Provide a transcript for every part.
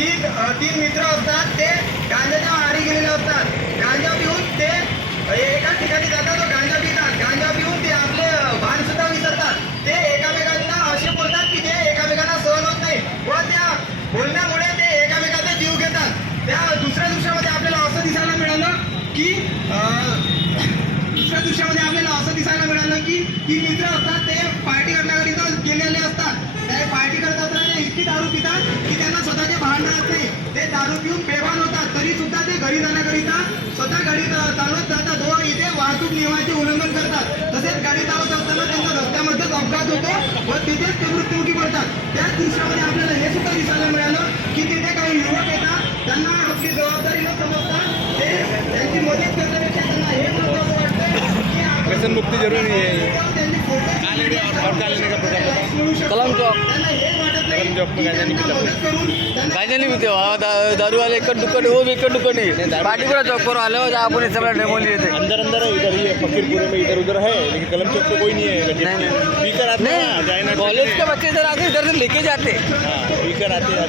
तीन मित्र असतात, ते गांजाच्या आहारी गेलेले असतात. गांजा पिऊन ते एकाच ठिकाणी जातात व गांजा पितात. गांजा पिऊन ते आपले भान सुद्धा विसरतात. ते एकामेकांना असे बोलतात की जे एकामेकांना सहन होत नाही व त्या बोलण्यामुळे ते एकामेकांचा जीव घेतात. त्या दुसऱ्या दृश्यामध्ये आपल्याला असं दिसायला मिळालं की ती मित्र असतात, ते पार्टी करण्याकरिता गेलेले असतात. ते पार्टी करत असताना इतकी दारू पितात की त्यांना स्वतःचे भान राहत नाही. ते दारू पिऊन बेभान होतात. तरी सुद्धा ते घरी जाण्याकरिता स्वतः गाडी चालवत जातात व इथे वाहतूक नियमाचे उल्लंघन करतात. तसेच गाडी चालवत असताना त्यांचा रस्त्यामध्येच अपघात होतो व तिथेच ते मृत्युमुखी पडतात. त्याच दृश्यामध्ये आपल्याला हे सुद्धा दिसायला मिळालं की तिथे काही युवक येतात, त्यांना आपली जबाबदारी न समजता ते त्यांची मदत करण्यापेक्षा त्यांना हे महत्त्वाचं वाटतं की व्यसन मुक्ति जरूरी है। कलम चौक कलम चौक में गांजा नहीं पीता। गांजा नहीं पीते वहाँ दारू वाले इकट दुकट वो भी इकट दुकट ही पाटीपुरा चौक पर आले हो जहाँ अपन सब डेमो लिए थे। अंदर अंदर है, इधर ही है, फकीरपुरे में इधर उधर है, लेकिन कलम चौक पे कोई नहीं है। पीकर आते हैं, जाए ना कॉलेज के बच्चे इधर आके इधर से लेके जाते पीकर आते हैं।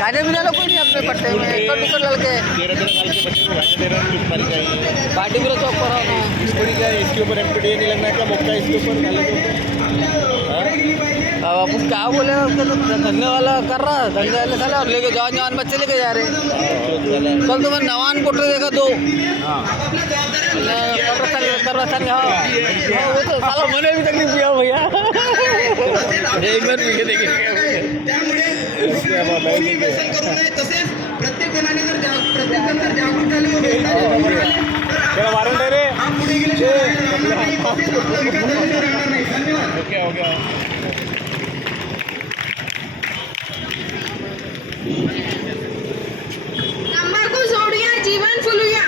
गांजा पीने वाला कोई नहीं अपने पट्टे में इकट दुकट लड़के 13 साल के बच्चे को गांजा दे रहे हैं, मारी चाहिए। पाटीपुरा चौक पर आओ ना। इसको नहीं क्या, इसके ऊपर MPDA नहीं लगना क्या, मौका इसके ऊपर गाली के ऊपर। अब अपन क्या बोले उसको तो धंधे वाला कर रहा है, धंधे वाले साले और लेके जवान बच्चे लेके जा रहे हैं। कल तो मैं नवान पोटे देखा दो कब्रस्तान हाँ वो तो साला मैंने भी तकलीफ किया भैया एक बार पी के देखे तसेच प्रत्येक जणांनी जर प्रत्येक जण जर जागरूक झाले व तेरा वारंट है रे। हा पुढे गेल्याशिवाय राहणार नाही. धन्यवाद. ओके हो गया। तंबाखू सोडूया, जीवन फुलूया,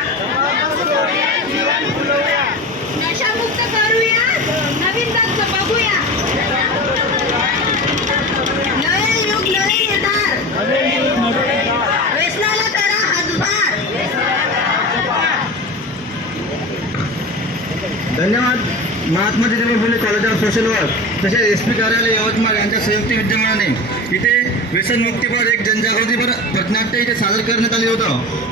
नशामुक्त करूया, नवीन जग बघूया. नवे युग नवे निर्धार, व्यसनाला करा हातभार. धन्यवाद. Mahatma Jyotiba Phule college of social work तसेच SP कार्यालय यवतमाळ यांच्या संयुक्त विद्यमानाने इथे व्यसनमुक्तीपर एक जनजागृतीपर पथनाट्य इथे सादर करण्यात आले होतं.